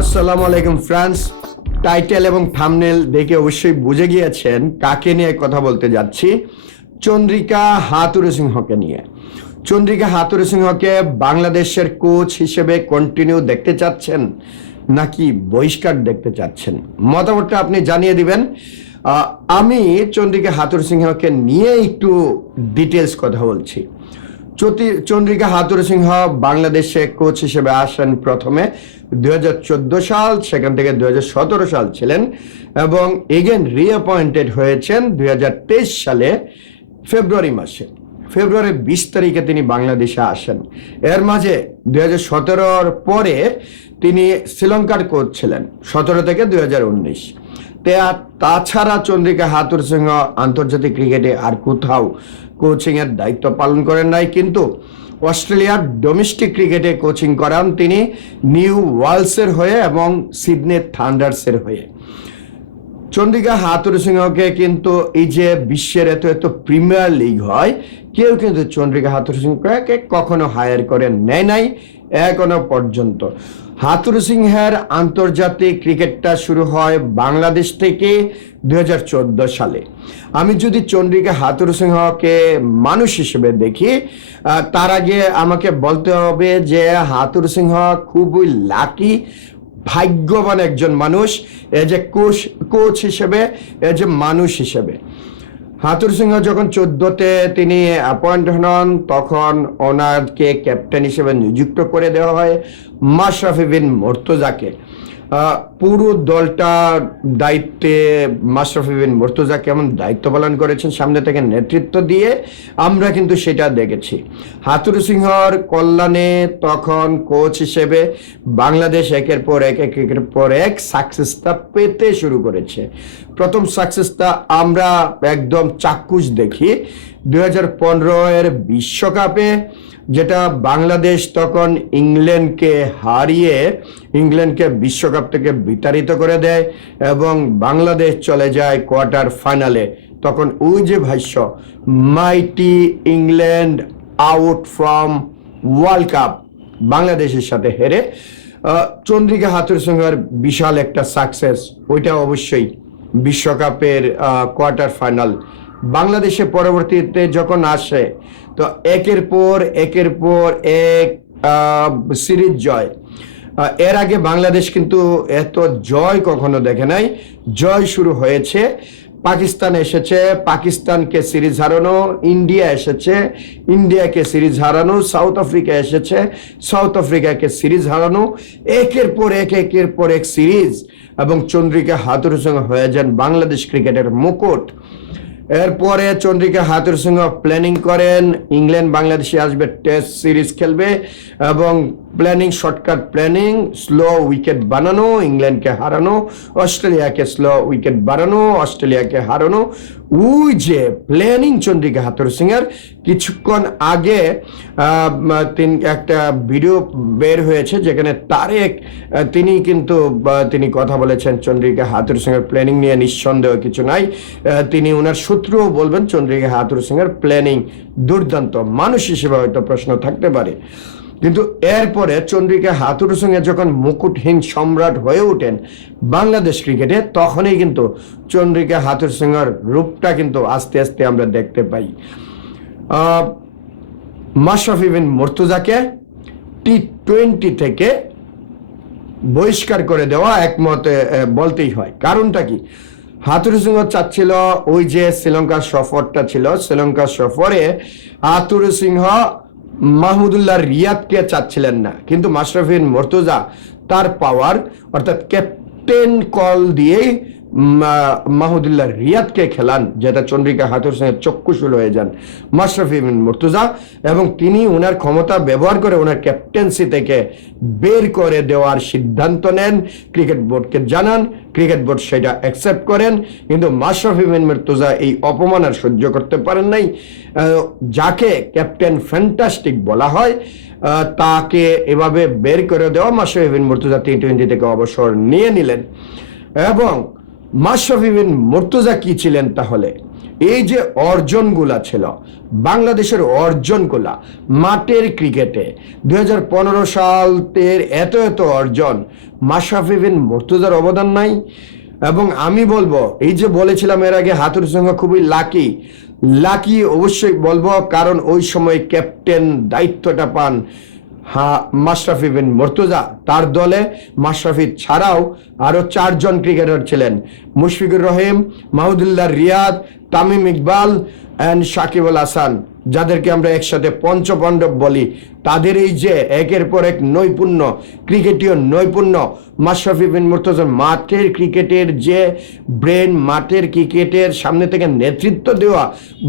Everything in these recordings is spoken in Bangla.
আসসালামু আলাইকুম ফ্রান্স। টাইটেল এবং থামনেল দেখে অবশ্যই বুঝে গিয়েছেন কাকে নিয়ে কথা বলতে যাচ্ছি। চন্দ্রিকা হাতুরে সিংহকে নিয়ে। চন্দ্রিকা হাতুরে সিংহকে বাংলাদেশের কোচ হিসেবে কন্টিনিউ দেখতে চাচ্ছেন নাকি বহিষ্কার দেখতে চাচ্ছেন? মতামতটা আপনি জানিয়ে দিবেন। আমি চন্দ্রিকা হাতুর সিংহকে নিয়ে একটু ডিটেলস কথা বলছি। চন্দ্রিকা হাতুর সিংহ বাংলাদেশে কোচ হিসেবে আসেন প্রথমে। দুই হাজার চোদ্দ সাল, সেখান থেকে দু হাজার সতেরো সাল ছিলেন এবং এগেন রিঅ্যাপয়েন্টেড হয়েছেন দুই হাজার তেইশ সালে ফেব্রুয়ারি মাসে। ফেব্রুয়ারি বিশ তারিখে তিনি বাংলাদেশে আসেন। এর মাঝে দু হাজার পরে তিনি শ্রীলঙ্কার কোচ ছিলেন, সতেরো থেকে দুই হাজার উনিশ। তাছাড়া চন্দ্রিকা হাতুর সিংহ আন্তর্জাতিক ক্রিকেটে আর কোথাও কোচিং এর দায়িত্ব পালন করেন নাই, কিন্তু অস্ট্রেলিয়ার ডোমেস্টিক ক্রিকেটে কোচিং করান তিনি নিউ ওয়ার্লসের হয়ে এবং সিডনি থান্ডার্সের হয়ে। চন্দ্রিকা হাতুর সিংহকে কিন্তু এই যে বিশ্বের এত এত প্রিমিয়ার লিগ হয়, কেউ কিন্তু চন্দ্রিকা হাতুর সিংহকে কখনো হায়ার করে নেয় নাই, এখনও পর্যন্ত। হাতুর সিংহের আন্তর্জাতিক ক্রিকেটটা শুরু হয় বাংলাদেশ থেকে দু হাজার চোদ্দ সালে। আমি যদি চন্দ্রিকা হাতুর সিংহকে মানুষ হিসেবে দেখি তার আগে আমাকে বলতে হবে যে হাতুর সিংহ খুবই লাকি, ভাগ্যবান একজন মানুষ। এ যে কোচ কোচ হিসেবে, এ যে মানুষ হিসেবে। হাতুর সিংহ যখন চোদ্দতে তিনি অ্যাপয়েন্ট হন, তখন ওনারকে ক্যাপ্টেন হিসেবে নিযুক্ত করে দেওয়া হয়, মাশরাফি বিন মোর্তজাকে। পুরো দলটা দায়িত্বে মাশরাফি বিন মর্তুজা কেমন দায়িত্ব পালন করেছেন সামনে থেকে নেতৃত্ব দিয়ে আমরা কিন্তু সেটা দেখেছি। হাতুর সিংহর কল্যাণে তখন কোচ হিসেবে বাংলাদেশ একের পর এক এক একের পর এক সাকসেসটা পেতে শুরু করেছে। প্রথম সাকসেসটা আমরা একদম চাক্ষুষ দেখি। দু হাজার এর বিশ্বকাপে যেটা বাংলাদেশ তখন ইংল্যান্ডকে হারিয়ে ইংল্যান্ডকে বিশ্বকাপ থেকে বিতাড়িত করে দেয় এবং বাংলাদেশ চলে যায় কোয়ার্টার ফাইনালে। তখন ওই যে ভাষ্য, mighty England out from world cup. বাংলাদেশের সাথে হেরে চন্দ্রিকা হাতুর সঙ্গে বিশাল একটা সাকসেস ওইটা অবশ্যই। বিশ্বকাপের কোয়ার্টার ফাইনাল। বাংলাদেশে পরবর্তীতে যখন আসে, তো একের পর একের পর এক সিরিজ জয়। এর আগে বাংলাদেশ কিন্তু এত জয় কখনো দেখে নাই। জয় শুরু হয়েছে। পাকিস্তান এসেছে, পাকিস্তানকে সিরিজ হারানো, ইন্ডিয়া এসেছে, ইন্ডিয়াকে সিরিজ হারানো, সাউথ আফ্রিকা এসেছে, সাউথ আফ্রিকাকে সিরিজ হারানো, একের পর এক, একের পর এক সিরিজ এবং চন্দ্রিকা হাতুর সঙ্গে হয়ে যান বাংলাদেশ ক্রিকেটের মুকুট। এরপরে চন্দ্রিকা হাতুর সঙ্গে প্ল্যানিং করেন ইংল্যান্ড বাংলাদেশে আসবে টেস্ট সিরিজ খেলবে এবং planning shortcut planning slow wicket বানানো ইংল্যান্ডকে হারানো অস্ট্রেলিয়াকে স্লো উইকেট বানানো অস্ট্রেলিয়াকে হারানো ওই যে প্ল্যানিং চন্দ্রিকা হাতুর সিংয়ের কিছুক্ষণ আগে তিন একটা ভিডিও বের হয়েছে যেখানে তারেক তিনি কিন্তু তিনি কথা বলেছেন চন্দ্রিকা হাতুর সিংয়ের প্ল্যানিং নিয়ে, নিঃসন্দেহ কিছু নাই। তিনি ওনার সূত্রও বলবেন চন্দ্রিকা হাতুর সিংয়ের প্ল্যানিং দুর্দান্ত। মানুষ হিসেবে হয়তো প্রশ্ন থাকতে পারে। কিন্তু এরপরে চন্দ্রিকা হাতুর সঙ্গে যখন মুকুটহীন সম্রাট হয়ে ওঠেন বাংলাদেশ ক্রিকেটে, তখনই কিন্তু চন্দ্রিকা হাতুর সিংহের রূপটা কিন্তু আস্তে আস্তে আমরা দেখতে পাই। মাশরাফি বিন মর্তুজাকে টি টোয়েন্টি থেকে বহিষ্কার করে দেওয়া একমতে বলতেই হয়। কারণটা কি? হাতুর সিংহ চাচ্ছিল ওই যে শ্রীলঙ্কার সফরটা ছিল, শ্রীলঙ্কার সফরে হাতুর সিংহ মাহমুদুল্লাহ রিয়াদকে চাচ্ছিলেন না। কিন্তু মাশরাফিন মর্তুজা তার পাওয়ার অর্থাৎ ক্যাপ্টেন কল দিয়েই মা- মাহমুদুল্লাহ রিয়াদকে খেলান, যেটা চন্দ্রিকা হাতুর সঙ্গে চক্ষুশুল হয়ে যান, মাশরাফি বিন মুর্তুজা, এবং তিনি ওনার ক্ষমতা ব্যবহার করে ওনার ক্যাপ্টেন্সি থেকে বের করে দেওয়ার সিদ্ধান্ত নেন। ক্রিকেট বোর্ডকে জানান, ক্রিকেট বোর্ড সেটা অ্যাকসেপ্ট করেন, কিন্তু মাশরাফি বিন মুর্তুজা এই অপমান আর সহ্য করতে পারেন নাই। যাকে ক্যাপ্টেন ফ্যান্টাস্টিক বলা হয় তাকে এভাবে বের করে দেওয়া মাশরাফি বিন মুর্তুজা টি টোয়েন্টি থেকে অবসর নিয়ে নিলেন। এবং মাশরাফি বিন মুর্তুজা কি ছিলেন তাহলে? এই যে অর্জনগুলা ছিল, বাংলাদেশের অর্জনগুলা মাঠের ক্রিকেটে, দুই হাজার পনেরো সালের এত এত অর্জন মাশরাফি বিন মুর্তুজার অবদান নাই। এবং আমি বলব, এই যে বলেছিলাম এর আগে হাতুর সংখ্যা খুবই লাকি লাকি অবশ্যই বলব, কারণ ওই সময় ক্যাপ্টেন দায়িত্বটা পান হা, মাশরাফি বিন মর্তুজা, তার দলে মাশরাফি ছাড়াও আরও চারজন ক্রিকেটার ছিলেন। মুশফিকুর রহিম মাহুদুল্লাহ রিয়াদ, তামিম ইকবাল অ্যান্ড সাকিবুল হাসান। যাদেরকে আমরা একসাথে পঞ্চপাণ্ডব বলি, তাদের এই যে একের পর এক নৈপুণ্য, ক্রিকেটীয় নৈপুণ্য, মাশরাফি বিন মুর্তজার মাঠের ক্রিকেটের যে ব্রেন, মাঠের ক্রিকেটের সামনে থেকে নেতৃত্ব দেওয়া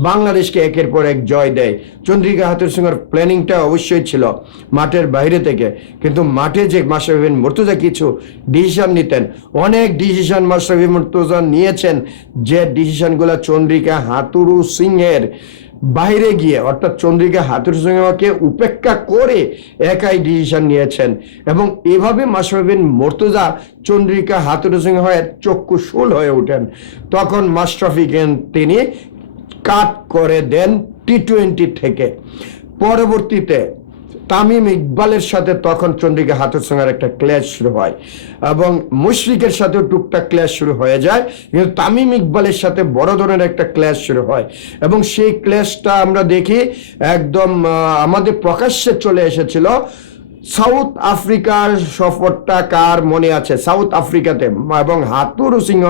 বাংলাদেশকে একের পর এক জয় দেয়। চন্দ্রিকা হাতুর সিংহর প্ল্যানিংটা অবশ্যই ছিল মাঠের বাইরে থেকে। কিন্তু মাঠে যে মাশরাফি বিন মুর্তজা কিছু ডিসিশন নিতেন, অনেক ডিসিশন মাশরাফি মুর্তজা নিয়েছেন, যে ডিসিশনগুলো চন্দ্রিকা হাতুরু সিংহের বাইরে গিয়ে, অর্থাৎ চন্দ্রিকা হাতুর সিংহকে উপেক্ষা করে একাই ডিসিশন নিয়েছেন। এবং এভাবে মাস্টারবিন মর্তুজা চন্দ্রিকা হাতুর সিংহের চক্ষু শোল হয়ে ওঠেন। তখন মাস্টারফিকে তিনি কাট করে দেন টি টোয়েন্টি থেকে। পরবর্তীতে তামিম ইকবালের সাথে তখন চন্দ্রিকা হাতুর একটা ক্ল্যাশ শুরু হয় এবং মুশরিকের সাথেও টুকটাক ক্ল্যাশ শুরু হয়ে যায়, কিন্তু তামিম ইকবালের সাথে বড় ধরনের একটা ক্ল্যাশ শুরু হয় এবং সেই ক্ল্যাশটা আমরা দেখি একদম আমাদের প্রকাশ্যে চলে এসেছিল, সাউথ আফ্রিকার সফরটা কার মনে আছে? সাউথ আফ্রিকাতে, এবং হাতুর সিংহ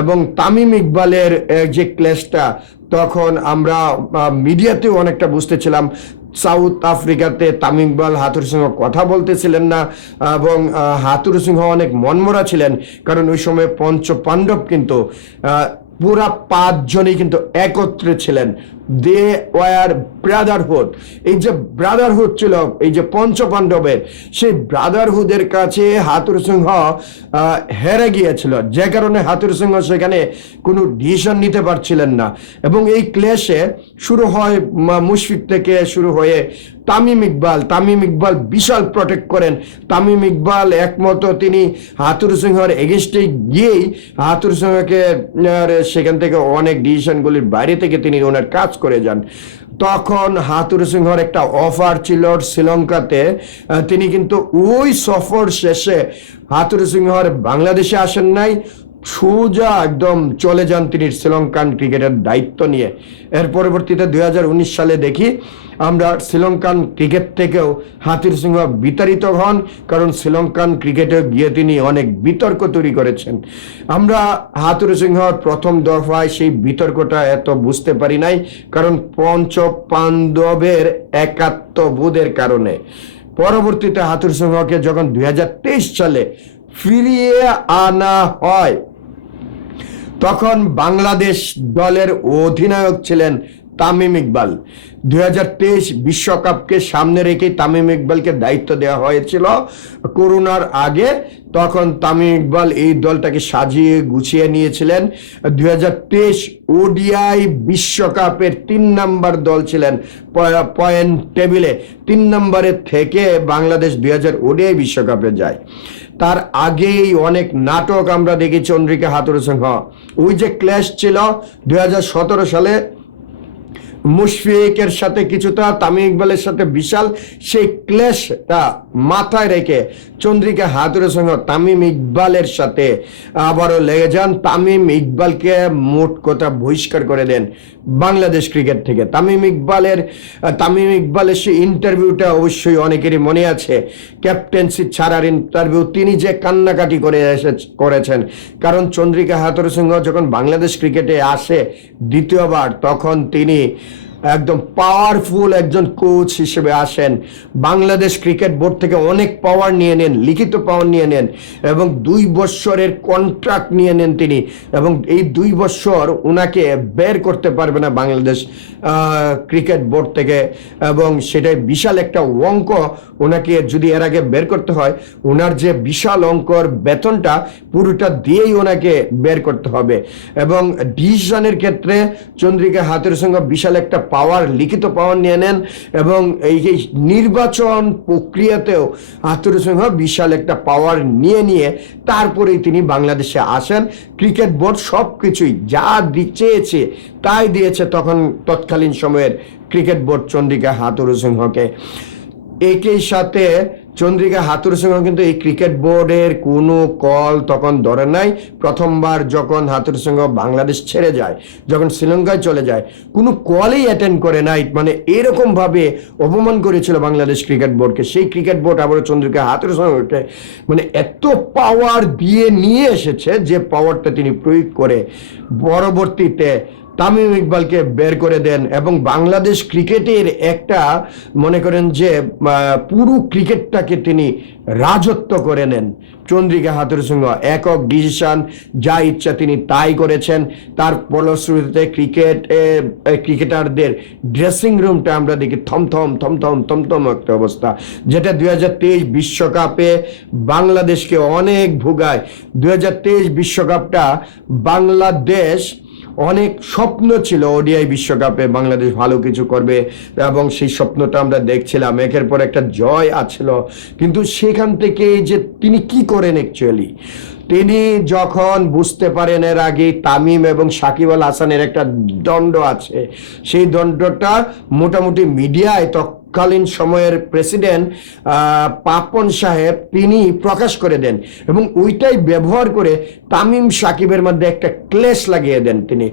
এবং তামিম ইকবালের যে ক্লেশটা তখন আমরা মিডিয়াতেও অনেকটা বুঝতেছিলাম সাউথ আফ্রিকাতে তামিম ইকবাল হাতুর সিংহ কথা বলতেছিলেন না, এবং হাতুর সিংহ অনেক মনমরা ছিলেন, কারণ ওই সময় পঞ্চ পাণ্ডব কিন্তু পুরা পাঁচজনই কিন্তু একত্রে ছিলেন। দে ওয়ার ব্রাদারহুড এই যে ব্রাদারহুড ছিল, এই যে পঞ্চপাণ্ডবের, সেই ব্রাদারহুডের কাছে হাতুর সিংহ হেরে গিয়েছিল। যে কারণে হাতুর সিংহ সেখানে কোনো ডিসিশন নিতে পারছিলেন না। এবং এই ক্লেশে শুরু হয় মুশফিক থেকে শুরু হয়ে তামিম ইকবাল। তামিম ইকবাল বিশাল প্রটেক্ট করেন। তামিম ইকবাল একমত তিনি হাতুর সিংহর এগেনস্টে গিয়েই হাতুর সিংহকে সেখান থেকে অনেক ডিসিশনগুলির বাইরে থেকে তিনি ওনার কাজ করে যান। তখন হাতুর সিংহর একটা অফার ছিল শ্রীলঙ্কাতে। তিনি কিন্তু ওই সফর শেষে হাতুর সিংহর বাংলাদেশে আসেন নাই। সোজা একদম চলে যান তিনি শ্রীলঙ্কান ক্রিকেটের দায়িত্ব নিয়ে। এর পরবর্তীতে দু হাজার উনিশ সালে দেখি আমরা শ্রীলঙ্কান ক্রিকেট থেকেও হাতির সিংহ বিতাড়িত হন, কারণ শ্রীলঙ্কান ক্রিকেটে গিয়ে তিনি অনেক বিতর্ক তৈরি করেছেন। আমরা হাতুর সিংহর প্রথম দফায় সেই বিতর্কটা এত বুঝতে পারি নাই, কারণ পঞ্চ পাণ্ডবের একাত্মবোধের কারণে। পরবর্তীতে হাতুর সিংহকে যখন দুই হাজার তেইশ সালে ফিরিয়ে আনা হয় তখন বাংলাদেশ দলের অধিনায়ক ছিলেন তামিম ইকবাল। দুই বিশ্বকাপকে সামনে রেখে তামিম ইকবালকে দায়িত্ব দেওয়া হয়েছিল করোনার আগে। তখন তামিম ইকবাল এই দলটাকে সাজিয়ে গুছিয়ে নিয়েছিলেন। দু হাজার তেইশ ওডিআই বিশ্বকাপের তিন নাম্বার দল ছিলেন পয়েন্ট টেবিলে। তিন নম্বরের থেকে বাংলাদেশ দুই হাজার ওডিআই বিশ্বকাপে যায়। তার আগেই অনেক নাটক আমরা দেখি চন্দ্রিকা হাতুর সিংহ। ওই যে ক্ল্যাশ ছিল দুই হাজার সতেরো সালে, মুশফিকের সাথে কিছুটা, তামিম ইকবালের সাথে বিশাল, সেই ক্লেশটা মাথায় রেখে চন্দ্রিকা হাতুরের সঙ্গে তামিম ইকবালের সাথে আবারও লেগে যান। তামিম ইকবালকে মোট কথা বহিষ্কার করে দেন। বাংলাদেশ ক্রিকেট থেকে। তামিম ইকবালের তামিম ইকবালের সেই ইন্টারভিউটা অবশ্যই অনেকেরই মনে আছে। ক্যাপ্টেন্সি ছাড়ার ইন্টারভিউ তিনি যে কান্নাকাটি করে এসে করেছেন। কারণ চন্দ্রিকা হাতর সিংহ যখন বাংলাদেশ ক্রিকেটে আসে দ্বিতীয়বার, তখন তিনি একদম পাওয়ারফুল একজন কোচ হিসেবে আসেন। বাংলাদেশ ক্রিকেট বোর্ড থেকে অনেক পাওয়ার নিয়ে নেন, লিখিত পাওয়ার নিয়ে নেন এবং দুই বৎসরের কন্ট্রাক্ট নিয়ে নেন তিনি এবং এই দুই বৎসর ওনাকে বের করতে পারবে না বাংলাদেশ ক্রিকেট বোর্ড থেকে এবং সেটাই বিশাল একটা অঙ্ক ওনাকে যদি এর আগে বের করতে হয় ওনার যে বিশাল অঙ্কর বেতনটা পুরোটা দিয়েই ওনাকে বের করতে হবে এবং ডিসিশনের ক্ষেত্রে চন্দ্রিকা হাতের সঙ্গে বিশাল একটা পাওয়ার, লিখিত পাওয়ার নিয়ে নেন এবং এই নির্বাচন প্রক্রিয়াতেও হাতুর সিংহ বিশাল একটা পাওয়ার নিয়ে নিয়ে তারপরেই তিনি বাংলাদেশে আসেন। ক্রিকেট বোর্ড সব কিছুই যা চেয়েছে তাই দিয়েছে তখন তৎকালীন সময়ের ক্রিকেট বোর্ড চন্ডিকা হাতুর সিংহকে একই সাথে চন্দ্রিকা হাতুর সিংহ কিন্তু এই ক্রিকেট বোর্ডের কোনো কল তখন ধরে নাই। প্রথমবার যখন হাতুর সিংহ বাংলাদেশ ছেড়ে যায়, যখন শ্রীলঙ্কায় চলে যায়, কোনো কলই অ্যাটেন্ড করে নাই। মানে এরকম ভাবে অপমান করেছিল বাংলাদেশ ক্রিকেট বোর্ডকে। সেই ক্রিকেট বোর্ড আবার চন্দ্রিকা হাতুর সিংহকে মানে এত পাওয়ার দিয়ে নিয়ে এসেছে যে পাওয়ারটা তিনি প্রয়োগ করে পরবর্তীতে তামিম ইকবালকে বের করে দেন এবং বাংলাদেশ ক্রিকেটের একটা, মনে করেন যে পুরো ক্রিকেটটাকে তিনি রাজত্ব করে নেন। চন্দ্রিকা হাতুর সিংহ একক ডিসিশন, যা ইচ্ছা তিনি তাই করেছেন। তার ফলশ্রুতিতে ক্রিকেট ক্রিকেটারদের ড্রেসিং রুমটা আমরা দেখি থমথম থমথম থমথম একটা অবস্থা, যেটা দুই বিশ্বকাপে বাংলাদেশকে অনেক ভোগায়। দুই বিশ্বকাপটা বাংলাদেশ অনেক স্বপ্ন ছিল ওডিআই বিশ্বকাপে বাংলাদেশ ভালো কিছু করবে এবং সেই স্বপ্নটা আমরা দেখছিলাম। একের পর একটা জয় আছিল কিন্তু সেখান থেকে যে তিনি কি করেন অ্যাকচুয়ালি তিনি যখন বুঝতে পারেন এর আগে তামিম এবং সাকিব আল হাসানের একটা দণ্ড আছে, সেই দণ্ডটা মোটামুটি মিডিয়ায় তৎকালীন সময়ের প্রেসিডেন্ট পাপন সাহেব তিনি প্রকাশ করে দেন এবং ওইটাই ব্যবহার করে তামিম সাকিবের মধ্যে একটা ক্লেশ লাগিয়ে দেন তিনি।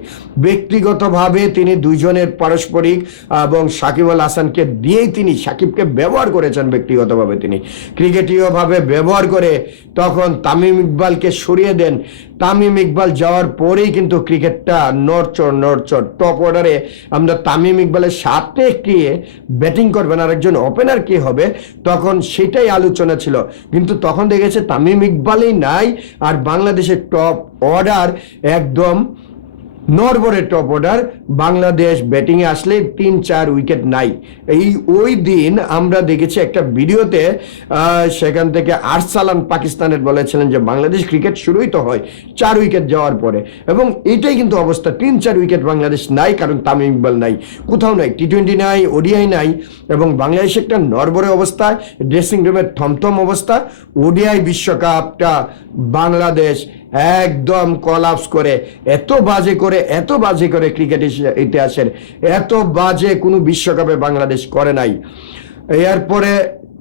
ব্যক্তিগতভাবে তিনি দুইজনের পারস্পরিক এবং সাকিব আল হাসানকে দিয়েই তিনি সাকিবকে ব্যবহার করেছেন ব্যক্তিগতভাবে তিনি। ক্রিকেটীয়ভাবে ব্যবহার করে তখন তামিম ইকবালকে সরিয়ে দেন। তামিম ইকবাল যাওয়ার পরেই কিন্তু ক্রিকেটটা নড়চড় নড়চড়। টপ অর্ডারে আমরা তামিম ইকবালের সাথে কে ব্যাটিং করবেন আর একজন ওপেনার কে হবে, তখন সেটাই আলোচনা ছিল। কিন্তু তখন দেখেছে তামিম ইকবালই নাই, আর বাংলাদেশের টপ অর্ডার একদম নরবরের টপ অর্ডার বাংলাদেশ ব্যাটিংয়ে আসলে তিন চার উইকেট নাই। এই ওই দিন আমরা দেখেছি একটা ভিডিওতে সেখান থেকে আরসালান পাকিস্তানের বলেছিলেন যে বাংলাদেশ ক্রিকেট শুরুই তো হয়, চার উইকেট যাওয়ার পরে। এবং এটাই কিন্তু অবস্থা, তিন চার উইকেট বাংলাদেশ নাই, কারণ তামিম ইকবাল নাই। কোথাও নাই টি টোয়েন্টি নাই ওডিআই নাই, এবং বাংলাদেশ একটা নরবরে অবস্থায় ড্রেসিং রুমের থমথম অবস্থা ওডিআই বিশ্বকাপটা বাংলাদেশ একদম কলাপস করে, এত বাজে করে, এত বাজে করে ক্রিকেট ইতিহাসের এত বাজে কোনো বিশ্বকাপে বাংলাদেশ করে নাই। এরপরে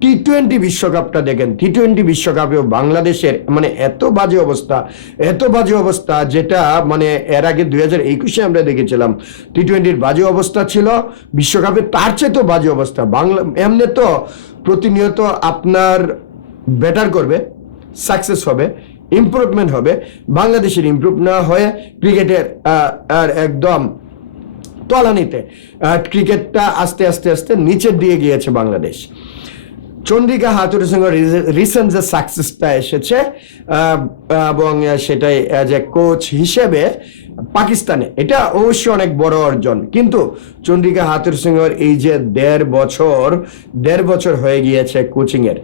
টি টোয়েন্টি বিশ্বকাপটা দেখেন। টি টোয়েন্টি বিশ্বকাপেও বাংলাদেশের মানে এত বাজে অবস্থা, এত বাজে অবস্থা যেটা মানে এর আগে দুই হাজার একুশে আমরা দেখেছিলাম। টি টোয়েন্টির বাজে অবস্থা ছিল, বিশ্বকাপে তার চেয়ে তো বাজে অবস্থা। বাংলা, এমনি তো প্রতিনিয়ত আপনার বেটার করবে সাকসেস হবে। ইমপ্রুভমেন্ট হবে। বাংলাদেশের ইমপ্রুভ না হয়ে ক্রিকেটের আর একদম তলানিতে ক্রিকেটটা আস্তে আস্তে আস্তে নিচের দিয়ে গিয়েছে বাংলাদেশ। চন্দ্রিকা হাতুরের সঙ্গে রিসেন্ট যে সাকসেসটা এসেছে এবং সেটাই অ্যাজ এ কোচ হিসেবে পাকিস্তানে, এটা অবশ্যই অনেক বড় অর্জন। কিন্তু চন্দ্রিকা হাতুর সিংহর এই যে দেড় বছর দেড় বছর হয়ে গিয়েছে কোচিংয়ের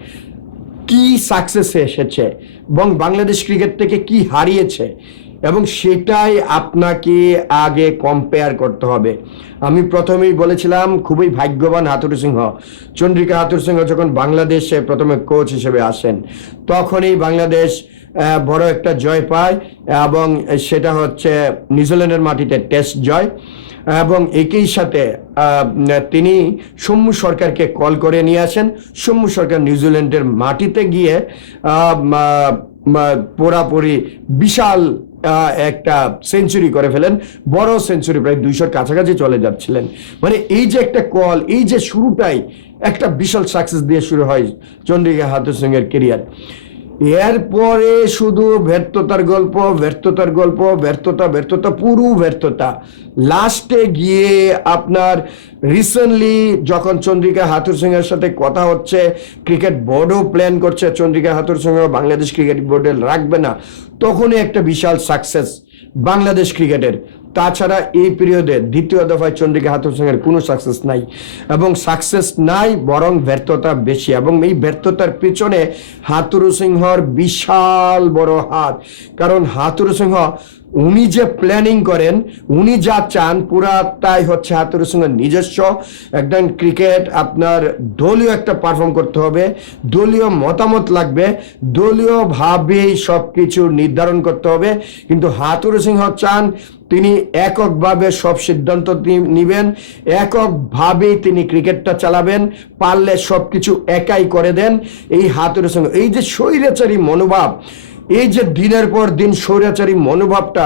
কি সাকসেস এসেছে এবং বাংলাদেশ ক্রিকেট থেকে কি হারিয়েছে এবং সেটাই আপনাকে আগে কম্পেয়ার করতে হবে। আমি প্রথমেই বলেছিলাম, খুবই ভাগ্যবান হাতুর সিংহ। চন্দ্রিকা হাতুর সিংহ যখন বাংলাদেশে প্রথমে কোচ হিসেবে আসেন, তখনই বাংলাদেশ বড় একটা জয় পায় এবং সেটা হচ্ছে নিউজিল্যান্ডের মাটিতে টেস্ট জয়। এবং একই সাথে তিনি সৌম্য সরকারকে কল করে নিয়ে আসেন। সৌম্য সরকার নিউজিল্যান্ডের মাটিতে গিয়ে পুরাপুরি বিশাল একটা সেঞ্চুরি করে ফেলেন। বড় সেঞ্চুরি, প্রায় দুইশোর কাছাকাছি চলে যাচ্ছিলেন। মানে এই যে একটা কল, এই যে শুরুটাই একটা বিশাল সাকসেস দিয়ে শুরু হয় চন্দ্রিকা হাতুর সিংয়ের কেরিয়ার এরপরে শুধু ব্যর্থতার গল্প ব্যর্থতার গল্প, ব্যর্থতা ব্যর্থতা, পুরো ব্যর্থতা। লাস্টে গিয়ে আপনার রিসেন্টলি যখন চন্দ্রিকা হাতুর সিংহের সাথে কথা হচ্ছে ক্রিকেট বোর্ডও প্ল্যান করছে, চন্দ্রিকা হাতুর সিংহ বাংলাদেশ ক্রিকেট বোর্ডে রাখবে না, তখনই একটা বিশাল সাকসেস বাংলাদেশ ক্রিকেটের। তাছাড়া এই পিরিয়ডে দ্বিতীয় দফায় চন্দ্রিকা হাতুর সিংহের কোনো সাকসেস নাই এবং সাকসেস নাই বরং ব্যর্থতা বেশি এবং এই ব্যর্থতার পিছনে হাতুরু সিংহর বিশাল বড় হাত। কারণ হাতুরু সিংহ উনি যে প্ল্যানিং করেন, উনি যা চান, পুরাটাই হচ্ছে হাতুরের সঙ্গে নিজস্ব। একদম ক্রিকেট আপনার দলীয় একটা পারফর্ম করতে হবে, দলীয় মতামত লাগবে, দলীয়ভাবেই সব কিছু নির্ধারণ করতে হবে। কিন্তু হাতুর সিংহ চান, তিনি এককভাবে সব সিদ্ধান্ত নিবেন, এককভাবেই তিনি ক্রিকেটটা চালাবেন, পারলে সব কিছু একাই করে দেন। এই হাতুর সিংহ, এই যে স্বৈরাচারী মনোভাব এই যে দিনের পর দিন স্বৈরাচারী মনোভাবটা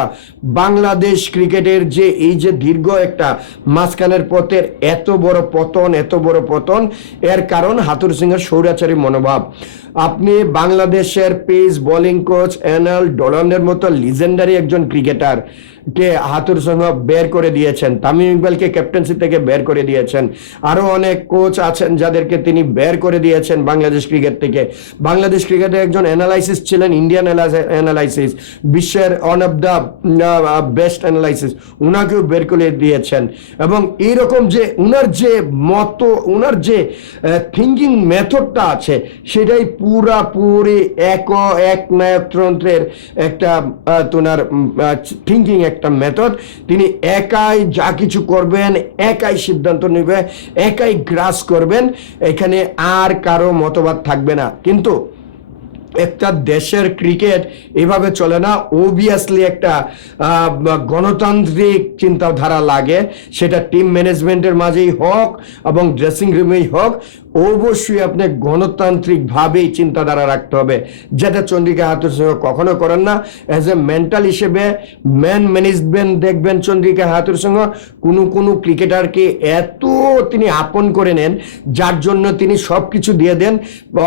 বাংলাদেশ ক্রিকেটের যে এই যে দীর্ঘ একটা মাঝখানের পথের এত বড় পতন, এত বড় পতন, এর কারণ হাতুর সিংহের স্বৈরাচারী মনোভাব। আপনি বাংলাদেশের পেস, বোলিং কোচ, এনএল ডোলানের মতো লিজেন্ডারি একজন ক্রিকেটার কে হাতুর সিংহ বের করে দিয়েছেন? তামিম ইকবালকে ক্যাপ্টেন্সি থেকে বের করে দিয়েছেন। আরও অনেক কোচ আছেন যাদেরকে তিনি বের করে দিয়েছেন বাংলাদেশ ক্রিকেট থেকে। বাংলাদেশ ক্রিকেটে একজন অ্যানালাইসিস ছিলেন ইন্ডিয়ান অ্যানালাইসিস বিশ্বের one of the best analysis উনাকেও বের করে দিয়েছেন। এবং এইরকম যে উনার যে মত, উনার যে থিঙ্কিং মেথডটা আছে, সেটাই পুরাপুরি এক এক নায়কতন্ত্রের একটা তোনার থিঙ্কিং একটা মেথড তিনি একাই যা কিছু করবেন, একাই সিদ্ধান্ত নেবে, একাই গ্রাস করবেন, এখানে আর কারও মতবাদ থাকবে না। কিন্তু একটা দেশের ক্রিকেট এভাবে চলে না ওবিয়াসলি একটা গণতান্ত্রিক চিন্তাধারা লাগে, সেটা টিম ম্যানেজমেন্টের মাঝেই হোক এবং ড্রেসিং রুমেই হোক অবশ্যই আপনি গণতান্ত্রিকভাবেই চিন্তাধারা রাখতে হবে। যেটা চন্দ্রিকা হাতুর সঙ্গে কখনো করেন না। অ্যাজ এ মেন্টাল হিসেবে ম্যান ম্যানেজমেন্ট দেখবেন চন্দ্রিকা হাতুর সঙ্গে কোনো কোনো ক্রিকেটারকে এত তিনি আপন করে নেন, যার জন্য তিনি সব কিছু দিয়ে দেন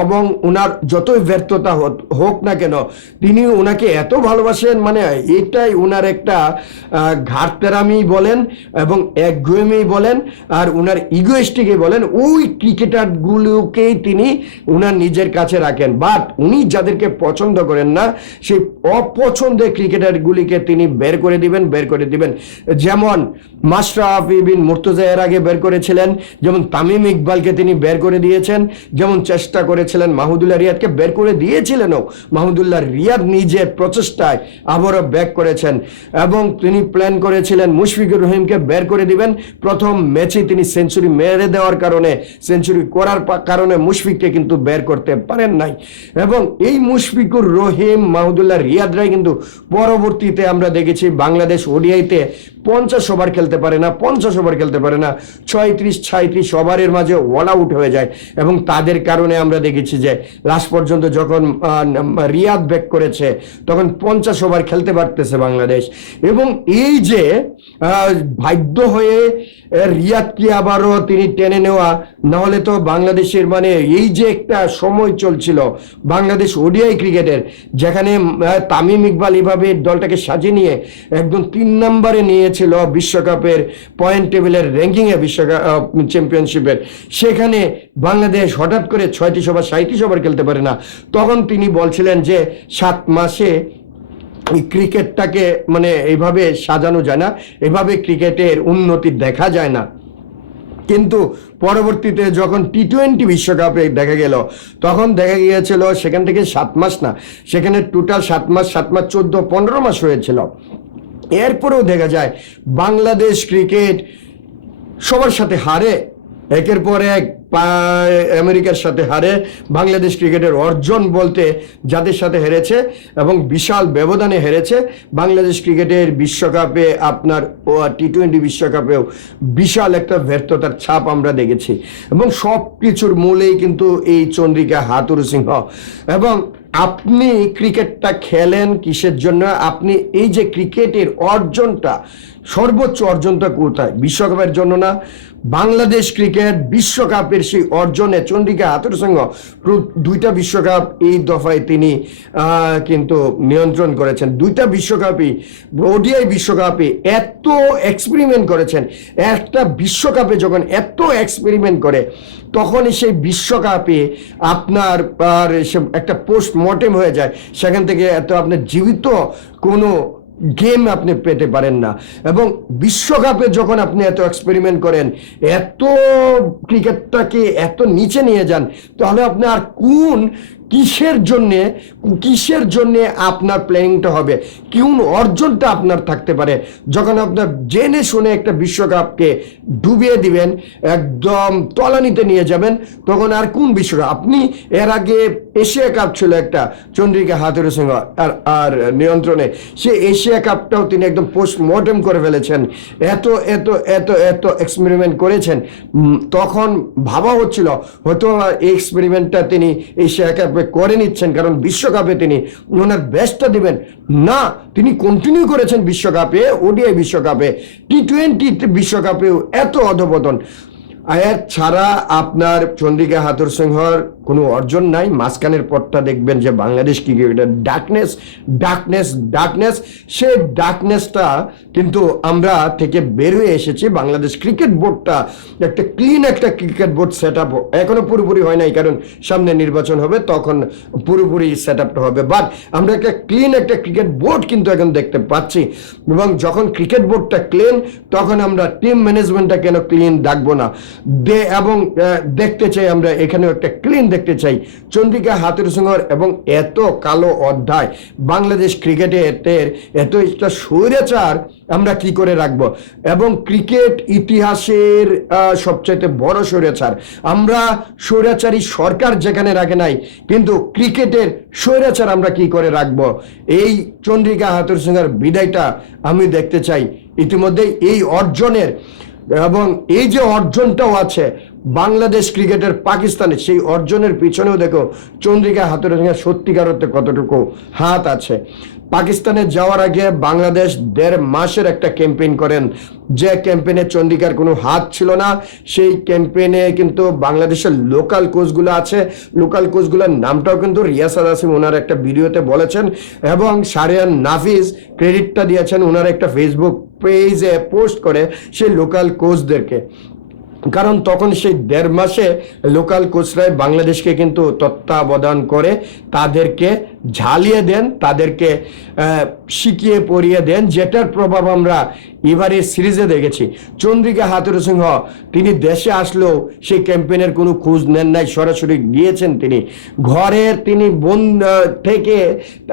এবং ওনার যতই ব্যর্থতা হোক- না কেন, তিনি ওনাকে এত ভালোবাসেন মানে এটাই ওনার একটা ঘাটতেরামি বলেন এবং একগুয়েমি বলেন আর ওনার ইগোয়েস্টিকে বলেন, ওই ক্রিকেটারগুলোকেই তিনি উনার নিজের কাছে রাখেন। বাট উনি যাদেরকে পছন্দ করেন না, সেই অপছন্দের ক্রিকেটারগুলিকে তিনি বের করে দিবেন, বের করে দিবেন। যেমন মাশরাফ বিন মুর্তজা এর আগে বের করেছিলেন, যেমন তামিম ইকবালকে তিনি বের করে দিয়েছেন, যেমন চেষ্টা করেছিলেন মাহমুদুল্লাহ রিয়াদকে বের করে দিয়েছিলেনও। মাহমুদুল্লাহ রিয়াদ নিজের প্রচেষ্টায় আবারও ব্যাক করেছেন এবং তিনি প্ল্যান করেছিলেন মুশফিকুর রহিমকে বের করে দিবেন। প্রথম ম্যাচে তিনি সেঞ্চুরি মেরে দেওয়ার কারণে সেঞ্চুরি করার কারণে মুশফিককে কিন্তু বের করতে পারেন নাই। এবং এই মুশফিকুর রহিম, মাহমুদুল্লাহ রিয়াদরাই কিন্তু পরবর্তীতে আমরা দেখেছি বাংলাদেশ ওডিআইতে পঞ্চাশ ওভার খেলতে পারে না, পঞ্চাশ ওভার খেলতে পারে না, ছয়ত্রিশ ছাইত্রিশ ওভারের মাঝে অল আউট হয়ে যায়। এবং তাদের কারণে আমরা দেখেছি যে লাস্ট পর্যন্ত যখন রিয়াদ ব্যাক করেছে, তখন পঞ্চাশ ওভার খেলতে পারতেছে বাংলাদেশ। এবং এই যে বাধ্য হয়ে রিয়াদকে আবারও তিনি টেনে নেওয়া, নাহলে তো বাংলাদেশের মানে এই যে একটা সময় চলছিল, বাংলাদেশ ওডিআই ক্রিকেটের, যেখানে তামিম ইকবাল এভাবে দলটাকে সাজিয়ে নিয়ে একদম তিন নম্বরে নিয়েছিল বিশ্বকাপের পয়েন্ট টেবিলের র্যাঙ্কিংয়ে বিশ্বকাপ চ্যাম্পিয়নশিপের সেখানে বাংলাদেশ হঠাৎ করে ছয়টি ওভার সাঁত্রিশ ওভার খেলতে পারে না। তখন তিনি বলছিলেন যে, সাত মাসে ক্রিকেটটাকে মানে এইভাবে সাজানো যায় না, এভাবে ক্রিকেটের উন্নতি দেখা যায় না। কিন্তু পরবর্তীতে যখন টি টোয়েন্টি বিশ্বকাপে দেখা গেল, তখন দেখা গিয়েছিল সেখান থেকে সাত মাস না, সেখানে টোটাল সাত মাস সাত মাস, চোদ্দ, পনেরো মাস হয়েছিল। এরপরেও দেখা যায় বাংলাদেশ ক্রিকেট সবার সাথে হারে। একের পর এক আমেরিকার সাথে হারে বাংলাদেশ ক্রিকেটের অর্জন বলতে যাদের সাথে হেরেছে এবং বিশাল ব্যবধানে হেরেছে। বাংলাদেশ ক্রিকেটের বিশ্বকাপে আপনার টি টোয়েন্টি বিশ্বকাপেও বিশাল একটা ব্যর্থতার ছাপ আমরা দেখেছি। এবং সব কিছুর মূলেই কিন্তু এই চন্দ্রিকা হাতুর সিংহ। এবং আপনি ক্রিকেটটা খেলেন কিসের জন্য? আপনি এই যে ক্রিকেটের অর্জনটা, সর্বোচ্চ অর্জনটা কোথায়? বিশ্বকাপের জন্য না? বাংলাদেশ ক্রিকেট বিশ্বকাপের সেই অর্জনে চন্ডিকা হাতুর সঙ্গ দুইটা বিশ্বকাপ এই দফায় তিনি কিন্তু নিয়ন্ত্রণ করেছেন। দুইটা বিশ্বকাপই, ওডিআই বিশ্বকাপে এত এক্সপেরিমেন্ট করেছেন। একটা বিশ্বকাপে যখন এত এক্সপেরিমেন্ট করে, তখনই সেই বিশ্বকাপে আপনার একটা পোস্ট মর্টেম হয়ে যায়। সেখান থেকে এত আপনার জীবিত কোনো গেম আপনি পেতে পারেন না। এবং বিশ্বকাপে যখন আপনি এত এক্সপেরিমেন্ট করেন, এত ক্রিকেটটাকে এত নিচে নিয়ে যান, তাহলে আপনি আর কোন কিসের জন্যে কিসের জন্যে আপনার প্ল্যানিংটা হবে? কোন অর্জনটা আপনার থাকতে পারে? যখন আপনার জেনে শুনে একটা বিশ্বকাপকে ডুবিয়ে দিবেন, একদম তলানিতে নিয়ে যাবেন, তখন আর কোন বিশ্বকাপ? আপনি এর আগে এশিয়া কাপ ছিল একটা, চন্দ্রিকা হাতুরু সিংহ, আর আর নিয়ন্ত্রণে। সে এশিয়া কাপটাও তিনি একদম পোস্টমর্টেম করে ফেলেছেন। এত এত এত এত এক্সপেরিমেন্ট করেছেন। তখন ভাবা হচ্ছিল হয়তো এই এক্সপেরিমেন্টটা তিনি এশিয়া কাপে করে নিচ্ছেন, কারণ বিশ্বকাপে তিনি ওনার বেস্টটা দিবেন। না, তিনি কন্টিনিউ করেছেন বিশ্বকাপে ওডিআই বিশ্বকাপে টি টোয়েন্টি বিশ্বকাপেও এত অধপতন। আয়াত ছাড়া আপনার চন্দ্রিকা হাতুর সিংহর কোনো অর্জন নাই, মাঝখানের পথটা দেখবেন যে বাংলাদেশ ক্রিকেটের ডাকনেস ডাকনেস ডাকনেস সেই ডার্কনেসটা কিন্তু আমরা থেকে বের হয়ে এসেছি। বাংলাদেশ ক্রিকেট বোর্ডটা একটা ক্লিন একটা ক্রিকেট বোর্ড সেট আপ এখনও পুরোপুরি হয় নাই, কারণ সামনে নির্বাচন হবে, তখন পুরোপুরি সেট আপটা হবে। বাট আমরা একটা ক্লিন একটা ক্রিকেট বোর্ড কিন্তু এখন দেখতে পাচ্ছি এবং যখন ক্রিকেট বোর্ডটা ক্লিন তখন আমরা টিম ম্যানেজমেন্টটা কেন ক্লিন ডাকবো না? দে এবং দেখতে চাই আমরা এখানেও একটা ক্লিন দেখতে চাই। চন্দ্রিকা হাতুর সিংহর এবং এত কালো অধ্যায়। বাংলাদেশ ক্রিকেটে এতের এত একটা স্বৈরাচার আমরা কি করে রাখব? এবং ক্রিকেট ইতিহাসের সবচাইতে বড় স্বৈরাচার। আমরা স্বৈরাচারী সরকার যেখানে রাখে নাই, কিন্তু ক্রিকেটের স্বৈরাচার আমরা কি করে রাখব? এই চন্দ্রিকা হাতুর সিংহের বিদায়টা আমি দেখতে চাই। ইতিমধ্যেই এই অর্জনের এবং এই যে অর্জনটাও আছে, বাংলাদেশ ক্রিকেটের পাকিস্তানে, সেই অর্জনের পিছনেও দেখো চন্দ্রিকা হাতুর সত্যিকার কতটুকু হাত আছে। পাকিস্তানে যাওয়ার আগে বাংলাদেশ দেড় মাসের একটা ক্যাম্পেইন করেন। যে ক্যাম্পেইনে চন্দ্রিকার কোনো হাত ছিল না, সেই ক্যাম্পেইনে কিন্তু বাংলাদেশের লোকাল কোচগুলো আছে। লোকাল কোচগুলোর নামটাও কিন্তু রিয়াসাদ আসিম ওনার একটা ভিডিওতে বলেছেন এবং সারিয়ান নাফিজ ক্রেডিটটা দিয়েছেন ওনার একটা ফেসবুক পেজে পোস্ট করে সেই লোকাল কোচদেরকে। কারণ তখন সেই দেড় মাসে লোকাল কোচরাই বাংলাদেশকে কিন্তু তত্ত্বাবধান করে তাদেরকে ঝালিয়ে দেন, তাদেরকে শিখিয়ে পড়িয়ে দেন, যেটার প্রভাব আমরা এবারে সিরিজে দেখেছি। চন্দ্রিকা হাতুর সিংহ, তিনি দেশে আসলেও সেই ক্যাম্পেইনের কোনো খোঁজ নেন নাই, সরাসরি গিয়েছেন তিনি। ঘরে তিনি বোন থেকে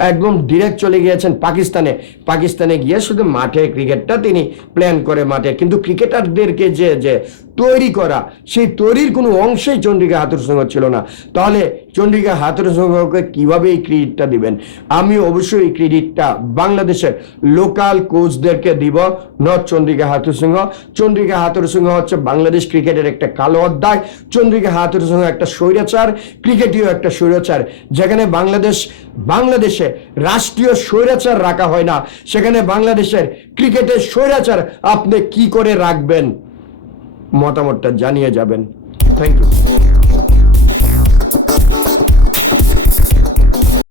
একদম ডিরেক্ট চলে গিয়েছেন পাকিস্তানে। পাকিস্তানে গিয়ে শুধু মাঠে ক্রিকেটটা তিনি প্ল্যান করে মাঠে। কিন্তু ক্রিকেটারদেরকে যে যে তৈরি করা, সেই তৈরির কোনো অংশেই চন্দ্রিকা হাতুর সিংহ ছিল না। তাহলে চন্দ্রিকা হাতুর সিংহকে কীভাবে এই ক্রেডিটটা দিবেন। আমি অবশ্যই এই ক্রেডিটটা বাংলাদেশের লোকাল কোচদেরকে দিব not Chandrika Hathurusingha Chandrika Hathurusingha হচ্ছে বাংলাদেশ ক্রিকেটের একটা কালো অধ্যায়। চন্দ্রিকা হাতুর সিংহ একটা স্বৈরাচার, ক্রিকেটীয় একটা স্বৈরাচার। যেখানে বাংলাদেশ, বাংলাদেশে রাষ্ট্রীয় স্বৈরাচার রাখা হয় না। সেখানে বাংলাদেশের ক্রিকেটের স্বৈরাচার আপনি কি করে রাখবেন? মতামতটা জানিয়ে যাবেন। Thank you